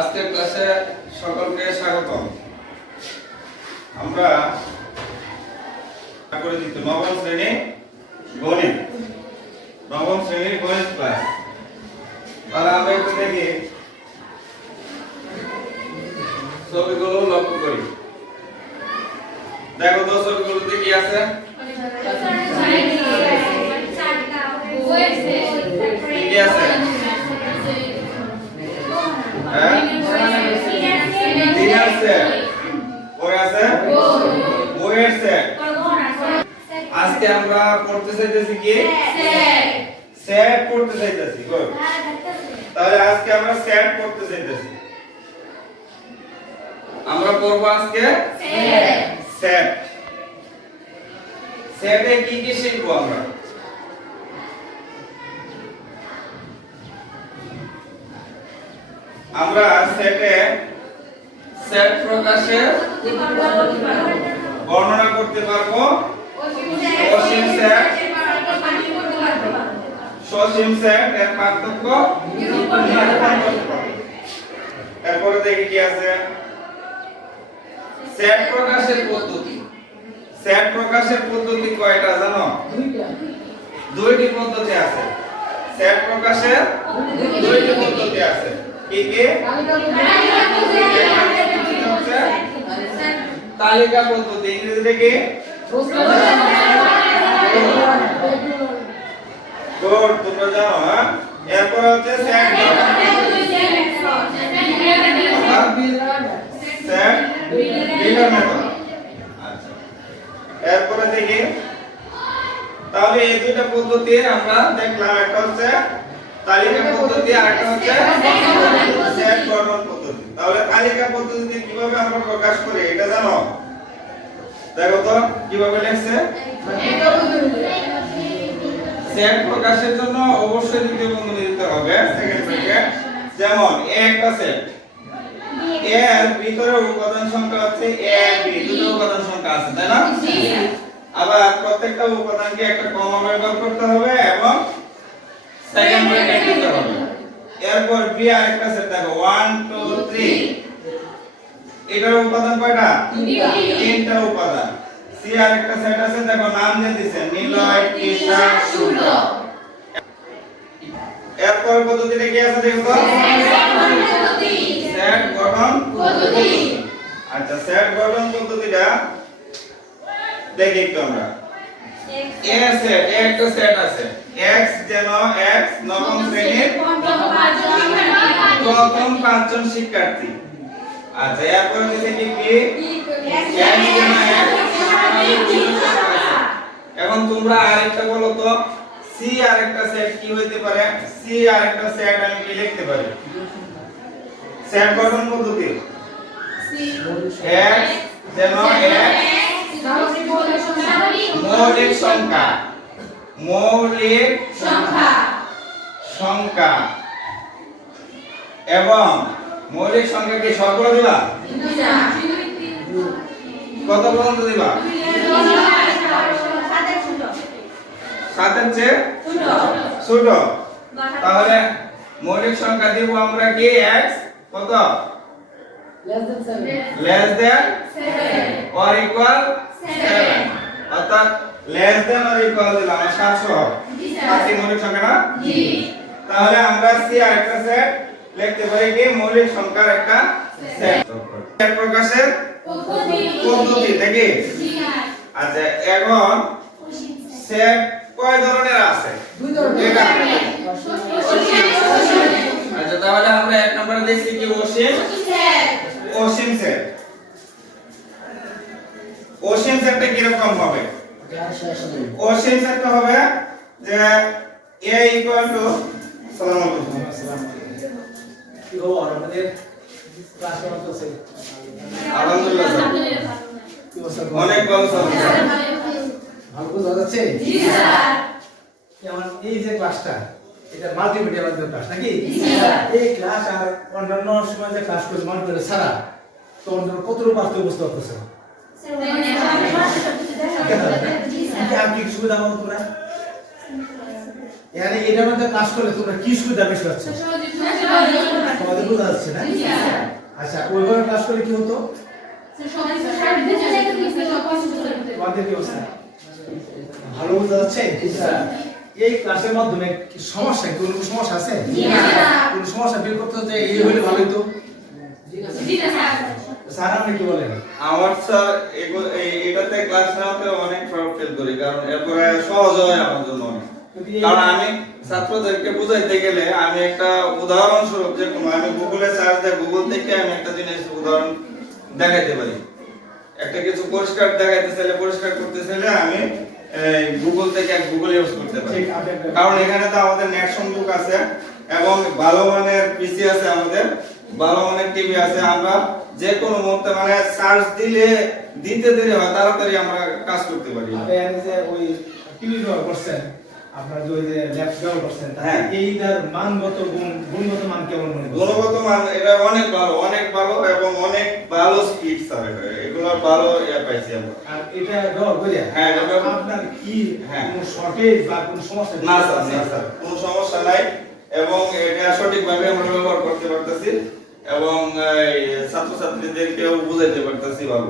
আজকের ক্লাসে সকলকে স্বাগতম। আমরা করে দিত নবম শ্রেণীর গণিত ক্লাস। তাহলে আমরা একটু দেখি ছবিগুলো লক্ষ্য করি। দেখো তো ছবিগুলোতে কি আছে? কি আছে? দিনের সেট, পরে আছে বইয়ের সেট। আজকে আমরা পড়তে চাইতেছি কি? সেট পড়তে চাইতেছি। গুড। তাহলে আজকে আমরা সেট পড়তে চাইতেছি। আমরা পড়ব আজকে সেট। সেটে কি কি শিখব আমরা? আমরা সেটে সেট প্রকাশের বর্ণনা করতে পারবো, অসীম সেট, সসীম সেট এর পার্থক্য নিরূপণ করতে পারবো। এরপরে দেখি কি আছে? সেট প্রকাশের পদ্ধতি। সেট প্রকাশের পদ্ধতি কয়টা জানো? দুইটি পদ্ধতি আছে। সেট প্রকাশের দুইটি পদ্ধতি আছে। কি কি? তালিকা পদ্ধতি, ইংরেজিতে কি? গুড, তোমরা জানো। হ্যাঁ, এরপর হচ্ছে সেট বিল্ডার মেথড। আচ্ছা, এরপরে দেখি। তাহলে এই দুইটা পদ্ধতি আমরা দেখলাম, একটা হচ্ছে তালিকা পদ্ধতি আর একটা হচ্ছে সেট গঠন পদ্ধতি। তাহলে তালিকা পদ্ধতিতে কিভাবে আমরা প্রকাশ করি এটা জানো? দেখো তো কিভাবে লিখছে। সেট প্রকাশের জন্য অবশ্যই দ্বিতীয় বন্ধনী দিতে হবে, সেকেন্ড ব্র্যাকেট। যেমন এ একটা সেট, এর ভিতরে উপাদান সংখ্যা হচ্ছে a b, দুটো উপাদান সংখ্যা আছে, তাই না? আবার প্রত্যেকটা উপাদানকে একটা কমা ব্যবহার করতে হবে এবং সেকেন্ড ব্র্যাকেট দিতে হবে। এরপর b আরেকটা সেট, দেখো 1 2 3, এটার উপাদান কয়টা? তিনটা উপাদান। c আরেকটা সেট আছে, দেখো নাম দিয়ে দিয়েছে নিলয়, তৃষা, সূর্য। এরপর পদ্ধতিটা কি আছে দেখো তো? সেট গঠন পদ্ধতি। আচ্ছা, সেট গঠন পদ্ধতিটা দেখি একটু আমরা। এ সেট, একটা সেট আছে x, যেন x নবম শ্রেণীর প্রথম পাঁচজন শিক্ষার্থী। আচ্ছা, এরপর দিছে কি কি? x যেন x। এখন তোমরা আরেকটা বলো তো, c আরেকটা সেট কি হইতে পারে? c আরেকটা সেট আমি কি লিখতে পারি? সেট গঠন পদ্ধতি x যেন x মৌলিক সংখ্যা এবং মৌলিক সংখ্যা কি সবগুলো দিবা? কত পর্যন্ত দিবা? 7 এর চেয়ে ছোট। তাহলে মৌলিক সংখ্যা দিব আমরা কি? x কত? less than 7 or equal 7, অর্থাৎ less than or equal দিলাম 700 হবে। আছে মৌলিক সংখ্যা না? জি। তাহলে আমরা c আরেকটা সেট লিখতে পারি কি? মৌলিক সংখ্যার একটা সেট। সেট প্রকাশের পদ্ধতি দেখি। আচ্ছা, এখন সেট কয় ধরনের আছে? দুই ধরনের। আচ্ছা, তাহলে আমরা এক নম্বরে দেখছি কি? অসীম সেট। অসীম সেটটা কি রকম হবে? অসীম সেটটা হবে যে a ইকুয়াল টু, আসসালামু আলাইকুম, আসসালাম, কি খবর আপনাদের? ক্লাস কেমন চলছে? আলহামদুলিল্লাহ কি অবস্থা? অনেক ভালো চলছে। ভালো বোঝা যাচ্ছে? জি স্যার। যেমন এই যে ক্লাসটা, এটা মাল্টিমিডিয়া মাধ্যমে ক্লাস নাকি? জি স্যার। এই ক্লাস আর অন্যান্য সময় যে ক্লাস করে মাল্টিমিডিয়া ছাড়া তো অন্য কতটুকু পার্থক্য বুঝতে পারতেছ? স্যার, আর কি সুবিধা পাবো তোমরা? মানে এটার মধ্যে কাজ করলে তোমরা কি সুবিধা বেশি পাচ্ছ? সহজে বোঝা যাচ্ছে না? আচ্ছা, ওইভাবে কাজ করে কি হতো? তোমাদের কি অবস্থা? ভালো বোঝা যাচ্ছে? এই ক্লাসের মাধ্যমে কি সমস্যা, কোনো সমস্যা আছে? কোন সমস্যা বের করতে হচ্ছে, এই হলে ভালো হতো। স্যার আপনি কি বলেন? আমার স্যার এটাতে ক্লাস নেওয়াতে অনেক প্রাউড ফিল করি, কারণ এরপরে সহজ হয় আমার জন্য অনেক। কারণ আমি ছাত্রদেরকে বুঝাইতে গেলে আমি একটা উদাহরণ স্বরূপ, যে কোনো আমি গুগলে সার্চ দিয়ে গুগল থেকে আমি একটা জিনিস উদাহরণ দেখাইতে পারি। একটা কিছু পরিষ্কার দেখাইতে চাইলে, পরিষ্কার করতে চাইলে আমি গুগল থেকে গুগল ইউজ করতে পারি। কারণ এখানে তো আমাদের নেট সংযোগ আছে এবং ভালো মানের পিসি আছে, আমাদের ভালো মানের টিভি আছে। আমরা যে কোনো মুহূর্তে মানে সার্চ দিতে দেরি হয়, তাড়াতাড়ি আমরা কাজ করতে পারি। আপনি যে ওই টিভি ব্যবহার করছেন, আপনার যে ওই যে ল্যাপটপ ব্যবহার করছেন, হ্যাঁ, এইটার মানগত গুণগত মান কেমন মনে হয়? গুণগত মান এটা অনেক ভালো এবং অনেক ভালো স্পিড স্যার, এগুলো ভালো পাইছি আমরা। আর এটা ব্যবহার করে হ্যাঁ, এটা আপনার কি হ্যাঁ কোনো শর্টেজ বা কোনো সমস্যা? না স্যার, না স্যার, কোনো সমস্যা নাই এবং এটা সঠিকভাবে আমরা ব্যবহার করতে পারতেছি এবং ছাত্রছাত্রীদেরকেও বুঝাইতে পারতেছি ভালো।